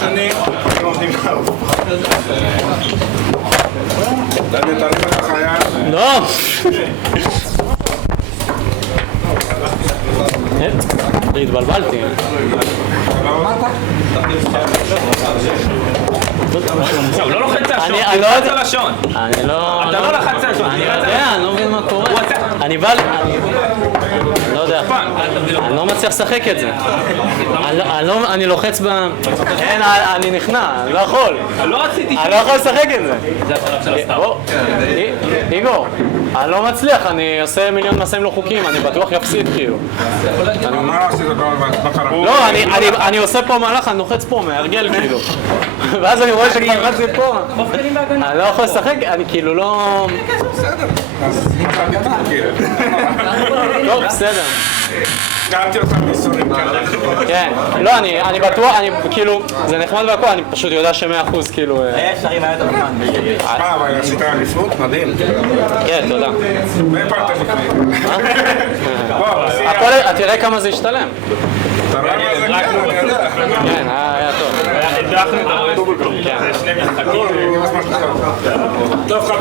שני, הם עומדים לעוף. דני, תרים את החייל. לא! התבלבלתי. הוא לא לוחץ על השעון, אני לא תלחץ יודע. על השעון. אני לא... אתה לא לחץ על השעון, אני יודע, אני לא מבין מה קורה. אני בא... אני לא יודע. אני לא מצליח לשחק את זה. אני לוחץ ב... אין, אני נכנע, אני לא יכול. לא רציתי אני לא יכול לשחק את זה. זה השלב של הסתם. איגור, אני לא מצליח, אני עושה מיליון מסעים לא חוקיים, אני בטוח יפסיד כאילו. מה עשית מה קרה? לא, אני עושה פה מהלך, אני לוחץ פה, מהרגל כאילו. ואז אני רואה שכבר לחצתי פה. אני לא יכול לשחק, אני כאילו לא... בסדר. אז מצאתי תקוקיר. טוב, בסדר. קראתי אותם ניסורים כאלה. כן, לא, אני בטוח, אני כאילו, זה נחמד והכל, אני פשוט יודע ש100% כאילו... שרים היה יותר זמן. אבל עשית אליפות? מדהים. כן, תודה. והפלת לפני. הכל, תראה כמה זה השתלם. אתה רואה מה זה כן, אני יודע. כן, היה טוב. הדחנו את הרוב. כן. זה שני משחקים. טוב, חברים.